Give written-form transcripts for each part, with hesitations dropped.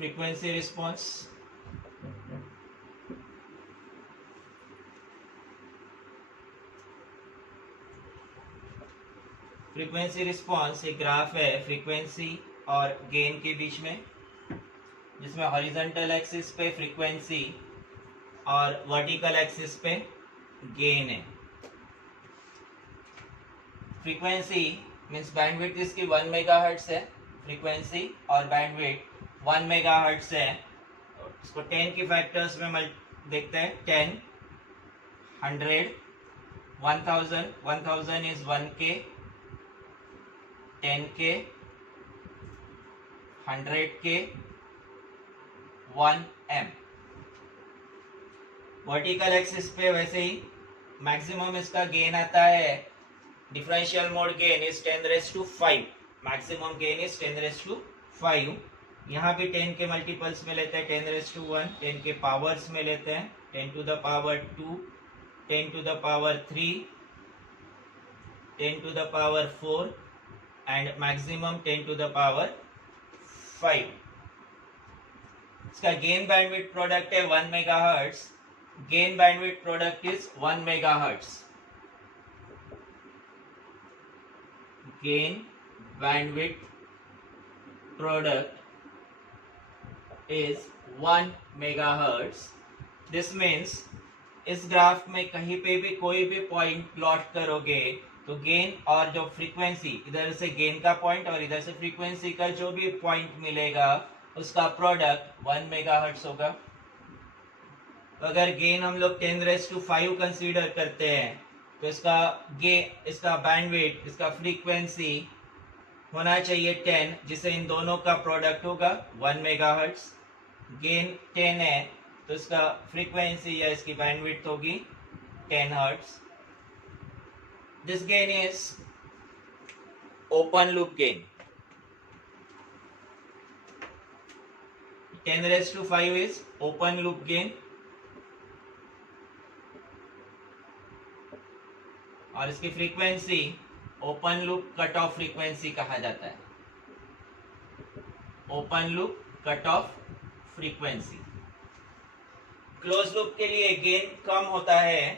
frequency response. Frequency response एक graph है frequency और गेन के बीच में, जिसमें हॉरिजॉन्टल एक्सिस पे फ्रीक्वेंसी और वर्टिकल एक्सिस पे गेन है. फ्रीक्वेंसी मीन्स बैंडविड्थ इसकी 1 मेगाहर्ट्ज है फ्रीक्वेंसी, और बैंडविड्थ 1 मेगाहर्ट्ज है. इसको 10 के फैक्टर्स में देखते हैं. 10, 100, 1000. 1000 is 1K, 10K, 100K, 1M. Vertical axis पे वैसे ही मैक्सिमम इसका गेन आता है. Differential mode gain is 10⁵. Maximum gain is 10⁵. यहाँ भी 10 के मल्टीपल्स में लेते हैं. 10⁻1, 10 के पावर्स में लेते हैं. 10 to the power 2, 10 to the power 3, 10 to the power 4 and maximum 10 to the power 5. इसका गेन बैंडविड्थ प्रोडक्ट है 1 megahertz. Gain bandwidth product is 1 megahertz. Gain bandwidth product is 1 megahertz. This means इस graph में कहीं पे भी कोई भी point plot करोगे तो गेन और जो फ्रीक्वेंसी, इधर से गेन का पॉइंट और इधर से फ्रीक्वेंसी का जो भी पॉइंट मिलेगा उसका प्रोडक्ट 1 मेगाहर्ट्ज होगा. तो अगर गेन हम लोग 10⁵ कंसीडर करते हैं तो इसका बैंडविड्थ, इसका फ्रीक्वेंसी होना चाहिए 10, जिससे इन दोनों का प्रोडक्ट होगा 1 मेगाहर्ट्ज. गेन 10 है तो इसका फ्रीक्वेंसी या इसकी बैंडविड्थ होगी 10 hertz. This gain is open loop gain. 10⁵ is open loop gain, और इसकी frequency open loop cut off frequency कहा जाता है. Open loop cut off frequency. Close loop के लिए गेन कम होता है.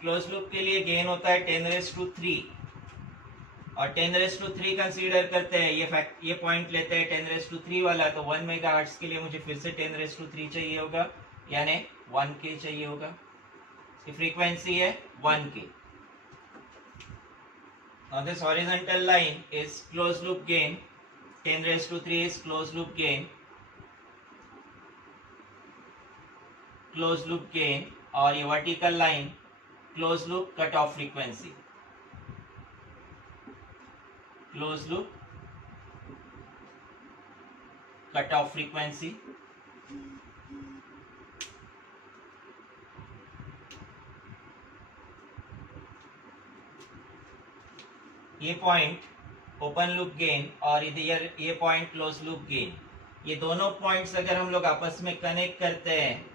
क्लोज लूप के लिए गेन होता है 10⁻3, और 10⁻3 कंसीडर करते हैं. ये पॉइंट लेते हैं 10⁻3 वाला, तो 1 मेगाहर्ट्ज के लिए मुझे फिर से 10⁻3 चाहिए होगा, यानी 1K चाहिए होगा. इसकी फ्रीक्वेंसी है 1K. Now this horizontal line is closed loop gain. 10⁻3 is closed loop gain. Closed loop gain. और ये vertical line closed loop cut off frequency. Closed loop cut off frequency. ये पॉइंट ओपन लूप गेन और इधर ये point close loop gain, ये दोनों points अगर हम लोग आपस में कनेक्ट करते हैं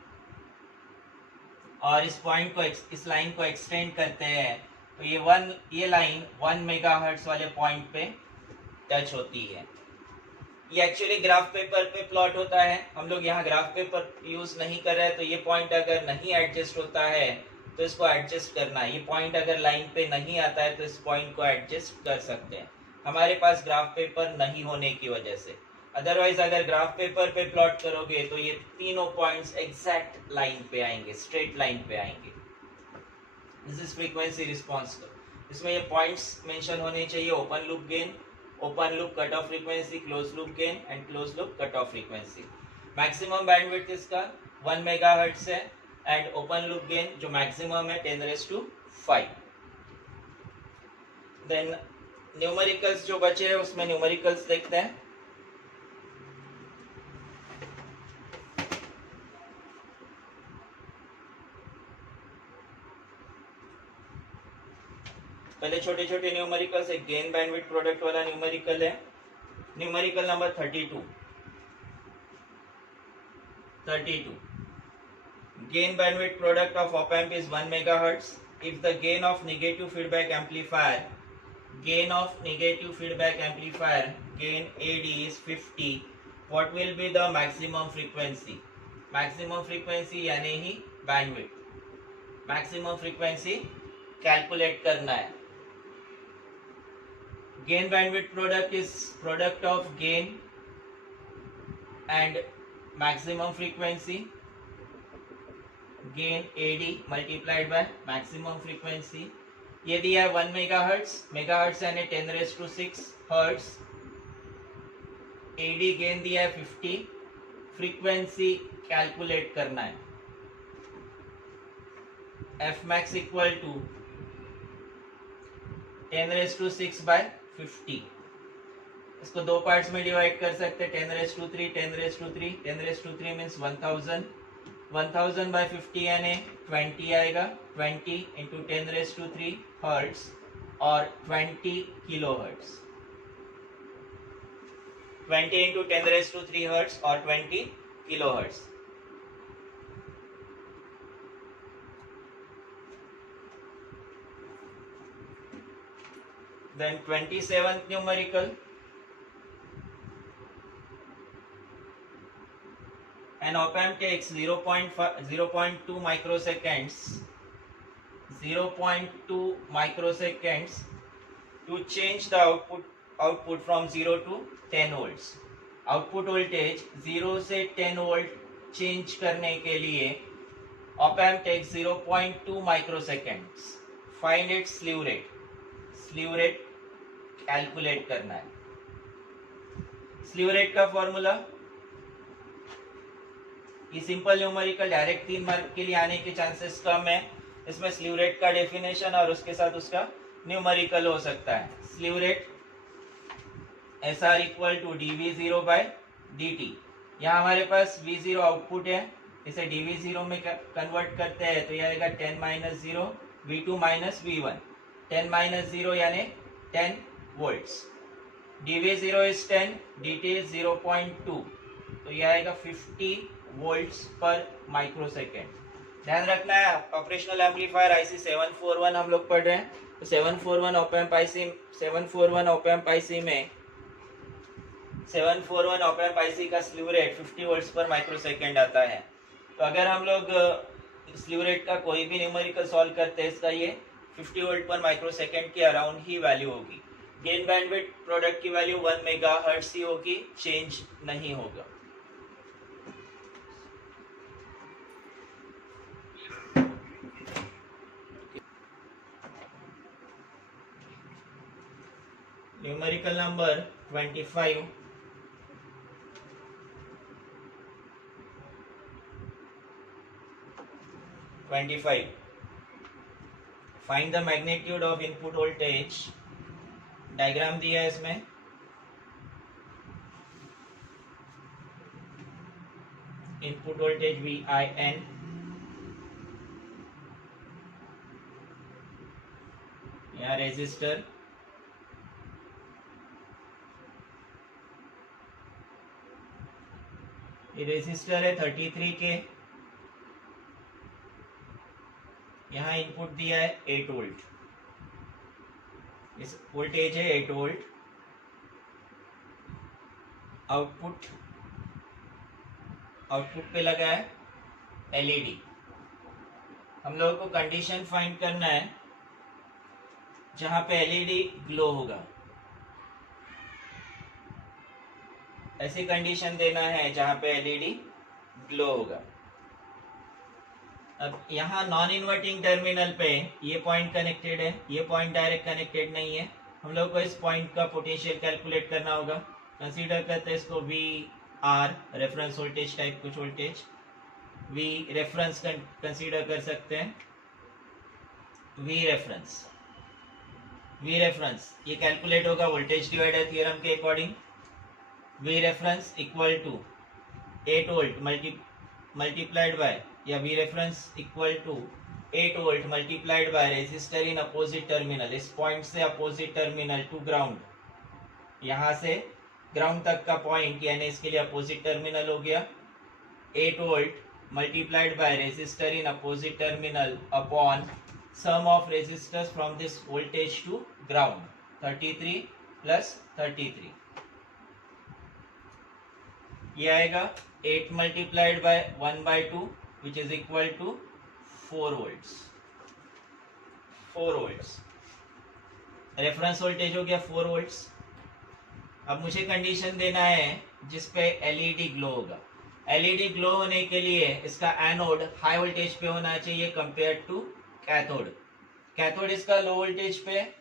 और इस पॉइंट को, इस लाइन को एक्सटेंड करते हैं, तो ये लाइन 1 मेगाहर्ट्ज वाले पॉइंट पे टच होती है. ये एक्चुअली ग्राफ पेपर पे प्लॉट होता है. हम लोग यहाँ ग्राफ पेपर यूज नहीं कर रहे हैं, तो ये पॉइंट अगर नहीं एडजस्ट होता है तो इसको एडजस्ट करना है. ये पॉइंट अगर लाइन पे नहीं आता है तो इस पॉइंट को एडजस्ट कर सकते हैं, हमारे पास ग्राफ पेपर नहीं होने की वजह से. अदरवाइज अगर ग्राफ पेपर पे प्लॉट करोगे तो ये तीनों पॉइंट्स एग्जैक्ट लाइन पे आएंगे, स्ट्रेट लाइन पे आएंगे. This is frequency response. इसमें ये पॉइंट्स मेंशन होने चाहिए: open loop gain, open loop cut off frequency, close loop gain and close loop cut off frequency. Maximum bandwidth इसका 1 मेगाहर्ट्ज है एंड ओपन लूप गेन जो maximum है 10⁵. Then numericals जो बचे हैं उसमें न्यूमेरिकल्स देखते हैं. पहले छोटे छोटे न्यूमेरिकल्स. एक गेन बैंडविड्थ प्रोडक्ट वाला न्यूमेरिकल है, numerical number 32. Gain bandwidth product of op amp is 1 megahertz. If the gain of negative feedback amplifier gain AD is 50 what will be the maximum frequency? Maximum frequency यानी ही bandwidth. Maximum frequency calculate करना है. Gain bandwidth product is product of gain and maximum frequency. Gain AD multiplied by maximum frequency. ये दिया है 1 megahertz. Megahertz यानी 10⁶ hertz. AD gain दिया है 50. Frequency calculate करना है. F max equal to 10⁶ by 50. इसको दो पार्ट्स में डिवाइड कर सकते हैं. 10⁻³ 10⁻³ 10⁻³ मीन्स 1000. 1000 बाय 50 यानी 20 आएगा. 20 इंटू 10⁻³ हर्ट्ज और 20 किलो हर्ट्ज. 20 इंटू 10⁻³ हर्ट्ज और 20 kilo hertz. Then 27th numerical. An op-amp takes 0.2 microseconds. 0.2 microseconds to change the output from 0 to 10 volts. Output voltage 0 से 10 volt change करने के लिए op-amp takes 0.2 microseconds. Find its slew rate. Slew rate calculate करना है. Slew rate का formula, ये simple numerical direct 3 mark के लिए आने के चांसेस कम है. इसमें स्लीव रेट का डेफिनेशन और उसके साथ उसका न्यूमेरिकल हो सकता है. Slew rate SR equal to dV0 by dt. यहाँ हमारे पास V0 आउटपुट है, इसे dV0 में कन्वर्ट करते हैं तो यह आएगा 10 - 0 V2 - V1. 10 - 0 यानी 10 volts. dV0 is 10, dt is 0.2, तो यह आएगा 50 volts पर माइक्रोसेकेंड. ध्यान रखना है ऑपरेशनल एम्पलीफायर IC 741 हम लोग पढ़ रहे हैं. तो 741 ऑप-एम्प IC में 741 ऑप-एम्प IC का स्लीव रेट 50 volts पर माइक्रोसेकेंड आता है. तो अगर हम लोग स्लीव रेट का कोई भी न्यूमेरिकल सॉल्व करते हैं, इसका ये 50 वोल्ट पर माइक्रोसेकेंड के अराउंड ही वैल्यू होगी. गेन बैंडविड्थ प्रोडक्ट की वैल्यू 1 मेगाहर्ट्ज ही होगी, चेंज नहीं होगा. Numerical number 25. Find the magnitude of input voltage. Diagram दिया है इसमें. Input voltage VIN. यहाँ रेजिस्टर, ये रेजिस्टर है 33 के. यहाँ इनपुट दिया है 8 वोल्ट. इस वोल्टेज है 8 वोल्ट. आउटपुट पे लगा है LED. हम लोगों को कंडीशन फाइंड करना है जहां पे LED ग्लो होगा. ऐसी कंडीशन देना है जहां पे LED ग्लो होगा. अब यहाँ नॉन इन्वर्टिंग टर्मिनल पे ये पॉइंट कनेक्टेड है, ये पॉइंट डायरेक्ट कनेक्टेड नहीं है. हम लोग को इस पॉइंट का पोटेंशियल कैलकुलेट करना होगा. कंसीडर करते हैं इसको VR, रेफरेंस वोल्टेज टाइप कुछ वोल्टेज. V रेफरेंस कंसीडर कर सकते हैं. V रेफरेंस ये कैलकुलेट होगा वोल्टेज डिवाइडर थ्योरम के according. V reference equal to 8 volt multiplied by, या V reference equal to 8 volt multiplied by resistor in opposite terminal. इस point से अपोजिट टर्मिनल टू ग्राउंड, यहाँ से ग्राउंड तक का पॉइंट यानी इसके लिए अपोजिट टर्मिनल हो गया. 8 volt multiplied by resistor in opposite terminal upon sum of resistors from this voltage to ground. 33 + 33. ये आएगा 8 multiplied by 1/2 which is equal to 4 volts. 4 volts reference voltage हो गया 4 वोल्ट्स। अब मुझे कंडीशन देना है जिसपे एलईडी ग्लो होगा। एलईडी ग्लो होने के लिए इसका एनोड हाई वोल्टेज पे होना चाहिए कंपेयर टू कैथोड। कैथोड इसका लो वोल्टेज पे।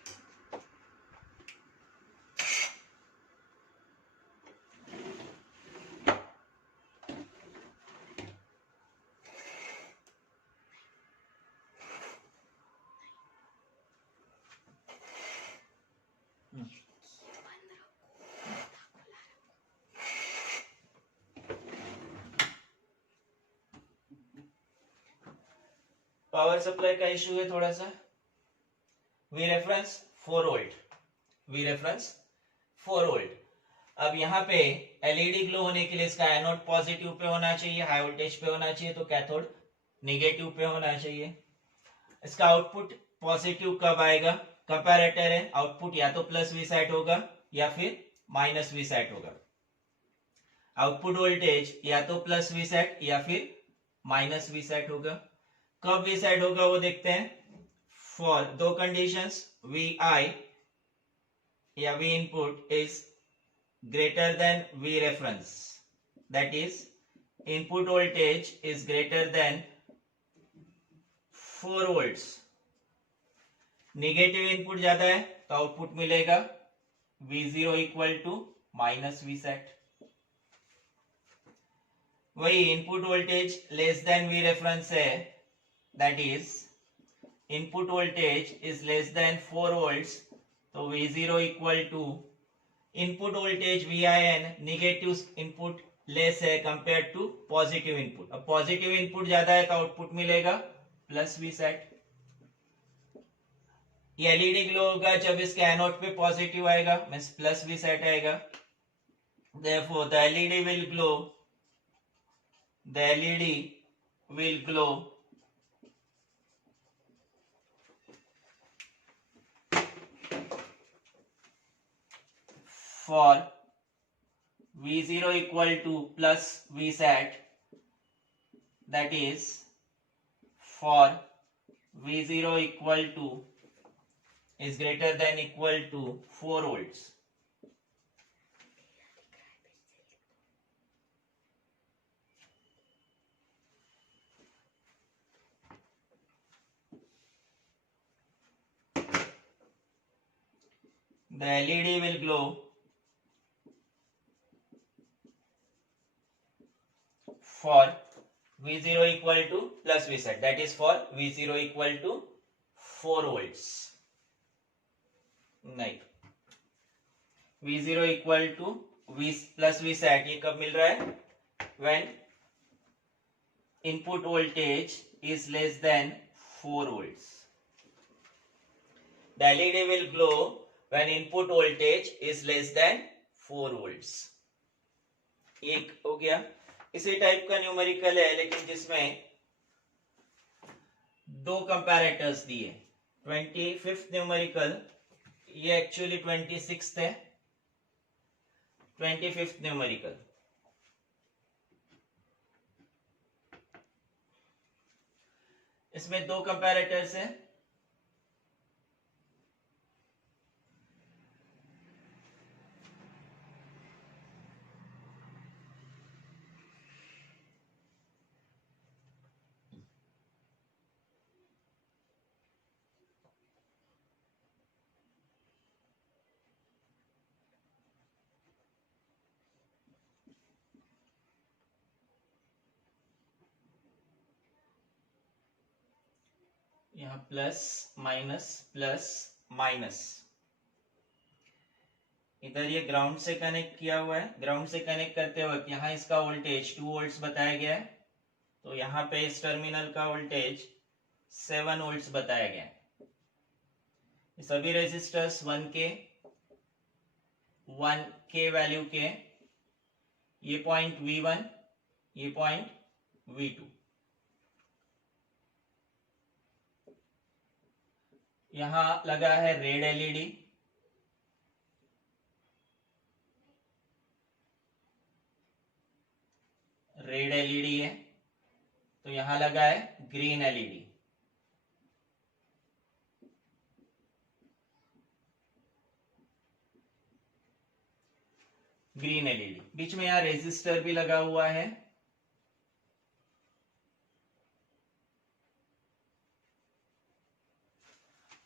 पावर सप्लाई का इश्यू है थोड़ा सा। V reference 4 volt, V reference 4 volt. अब यहाँ पे एलईडी ग्लो होने के लिए इसका एनोड पॉजिटिव पे होना चाहिए, हाई वोल्टेज पे होना चाहिए, तो कैथोड निगेटिव पे होना चाहिए। इसका आउटपुट पॉजिटिव कब आएगा? कंपैरेटर है, आउटपुट या तो प्लस वी सेट होगा या फिर माइनस वी सेट होगा। आउटपुट वोल्टेज या तो प्लस वी सेट या फिर माइनस वी सेट होगा। कब वी सेट होगा वो देखते हैं। फॉर दो कंडीशंस, वी आई या we input is greater than V reference, that is input voltage is greater than 4 volts। Negative input ज्यादा है तो आउटपुट मिलेगा V0 equal to minus V sat. वही input voltage less than V reference है, that is input voltage is less than 4 volts, तो V0 equal to input voltage VIN negative input less है compare to positive input. अब positive input ज्यादा है तो output मिलेगा plus V sat. ये LED glow होगा जब इसके एनोड पे पॉजिटिव आएगा, मींस प्लस वी सेट आएगा। Therefore the LED will glow, the LED will glow for V0 equal to plus V set, that is for V0 equal to is greater than equal to 4 volts. The LED will glow for V0 equal to plus V set, that is for V0 equal to 4 volts. नहीं, V0 equal to V plus V set ये कब मिल रहा है? When input voltage is less than 4 volts. The LED will glow when input voltage is less than 4 volts. एक हो गया। इसी type का न्यूमेरिकल है लेकिन जिसमें दो कंपैरेटर्स दिए। 25th न्यूमेरिकल, ये एक्चुअली 26th है। 25th न्यूमेरिकल इसमें दो कंपैरेटर्स है। यहाँ प्लस माइनस, इधर ये ग्राउंड से कनेक्ट किया हुआ है। ग्राउंड से कनेक्ट करते वक्त यहाँ इसका वोल्टेज 2 वोल्ट्स बताया गया है, तो यहाँ पे इस टर्मिनल का वोल्टेज 7 वोल्ट्स बताया गया है। सभी रेजिस्टर्स 1 के वैल्यू के, ये पॉइंट V1, ये पॉइंट V2। यहां लगा है रेड एलईडी, रेड एलईडी है, तो यहां लगा है ग्रीन एलईडी। ग्रीन एलईडी, बीच में यहां रेजिस्टर भी लगा हुआ है।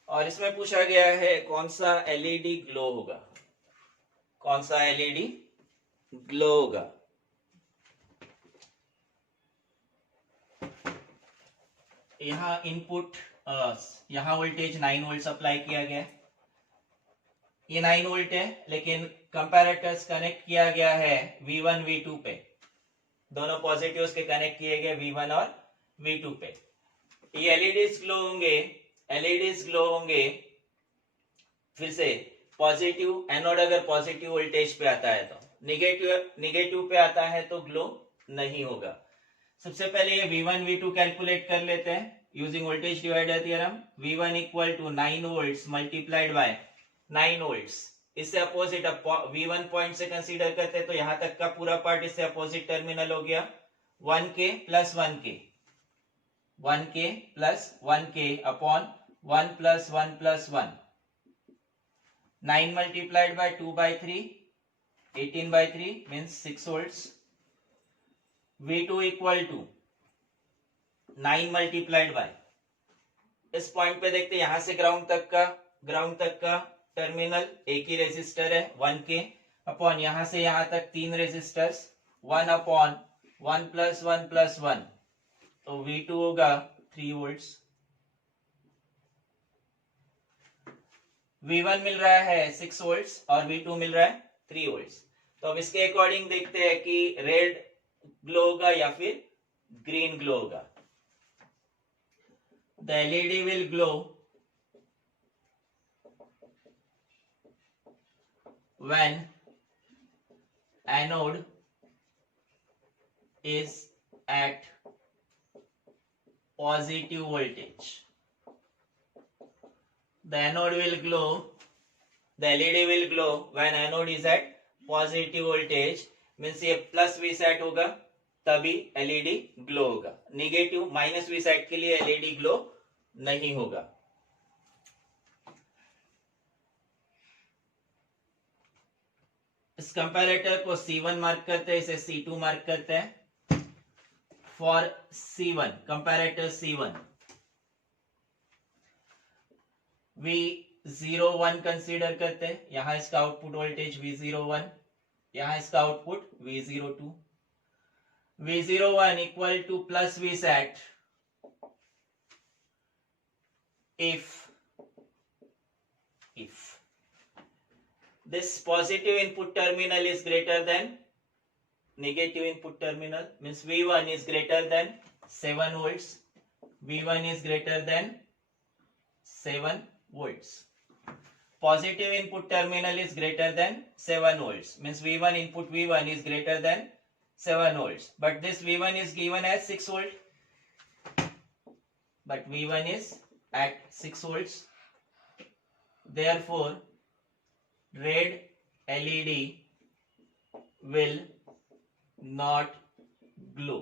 और इसमें पूछा गया है कौन सा एलईडी ग्लो होगा, कौन सा एलईडी ग्लो होगा। यहां इनपुट, यहां वोल्टेज 9 वोल्ट सप्लाई किया गया है, ये 9 वोल्ट है, लेकिन कंपैरेटर्स कनेक्ट किया गया है V1 V2 पे, दोनों पॉजिटिव्स के कनेक्ट किए गए V1 और V2 पे। ये एलईडीज ग्लो होंगे, एलईडीज ग्लो होंगे। फिर से पॉजिटिव एनोड अगर पॉजिटिव वोल्टेज पे आता है तो, निगेटिव पे आता है तो ग्लो नहीं होगा। सबसे पहले ये V1 V2 कैलकुलेट कर लेते हैं using voltage divider theorem. V1 equal to 9 volts multiplied by 9 volts, इससे अपोजिट V1 पॉइंट से कंसीडर करते हैं तो यहां तक का पूरा पार्ट इससे अपोजिट टर्मिनल हो गया 1K plus 1K, 1K plus 1K upon 1 plus 1 plus 1, 9 multiplied by 2 by 3, 18 by 3 means 6 volts. V2 equal to 9 multiplied by, इस पॉइंट पे देखते हैं यहां से ग्राउंड तक का टर्मिनल एक ही रेजिस्टर है 1K अपॉन यहां से यहां तक 3 रेजिस्टर्स 1 अपॉन 1 प्लस 1 प्लस 1, तो V2 होगा 3 वोल्ट्स। V1 मिल रहा है 6 वोल्ट्स और V2 मिल रहा है 3 वोल्ट्स। तो अब इसके अकॉर्डिंग देखते हैं कि रेड ग्लो होगा या फिर ग्रीन ग्लो होगा। The LED will glow when anode is at positive voltage. The anode will glow, the LED will glow when anode is at positive voltage, means ये प्लस V सेट होगा तभी LED glow होगा, negative minus V set के लिए LED glow नहीं होगा। इस comparator को C1 मार्क करते हैं, इसे C2 मार्क करते हैं। For C1 comparator C1 V01 consider करते हैं, यहां इसका आउटपुट वोल्टेज V01, यहां इसका output V02। V01 equal two plus V set if this positive input terminal is greater than negative input terminal, means V1 is greater than 7 volts, V1 is greater than 7 volts. Positive input terminal is greater than 7 volts, means V1 input V1 is greater than 7 volts, but this V1 is given as 6 volt, but V1 is at 6 volts, therefore red LED will not glow.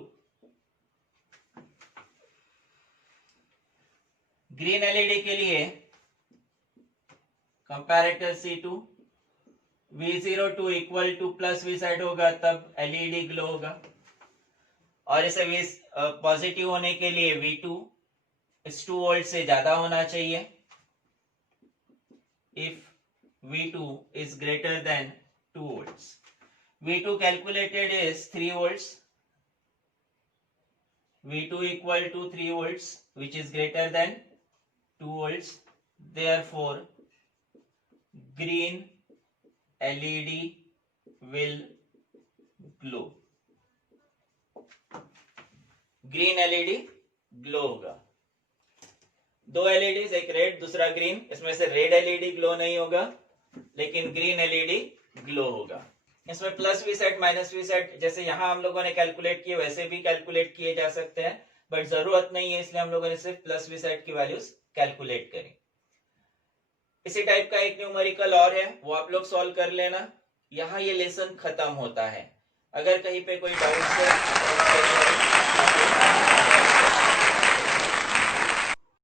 Green LED के लिए comparator C2 V02 equal two plus V set होगा तब LED glow होगा, और इसे positive होने के लिए V2 इस 2 वोल्ट से ज्यादा होना चाहिए। If V2 is greater than 2 volts. V2 calculated is 3 volts. V2 equal to 3 volts, which is greater than 2 volts. Therefore, green LED will glow. Green LED glow होगा। दो LEDs, एक रेड दूसरा green, इसमें से रेड LED ग्लो नहीं होगा लेकिन green LED glow होगा। इसमें plus V set minus V set जैसे यहां हम लोगों ने कैलकुलेट किए वैसे भी कैलकुलेट किए जा सकते हैं, बट जरूरत नहीं है इसलिए हम लोगों ने सिर्फ प्लस V सेट की वैल्यूज कैलकुलेट करी। इसी टाइप का एक न्यूमेरिकल और है, वो आप लोग सॉल्व कर लेना। यहाँ ये लेसन खत्म होता है। अगर कहीं पे कोई डाउट है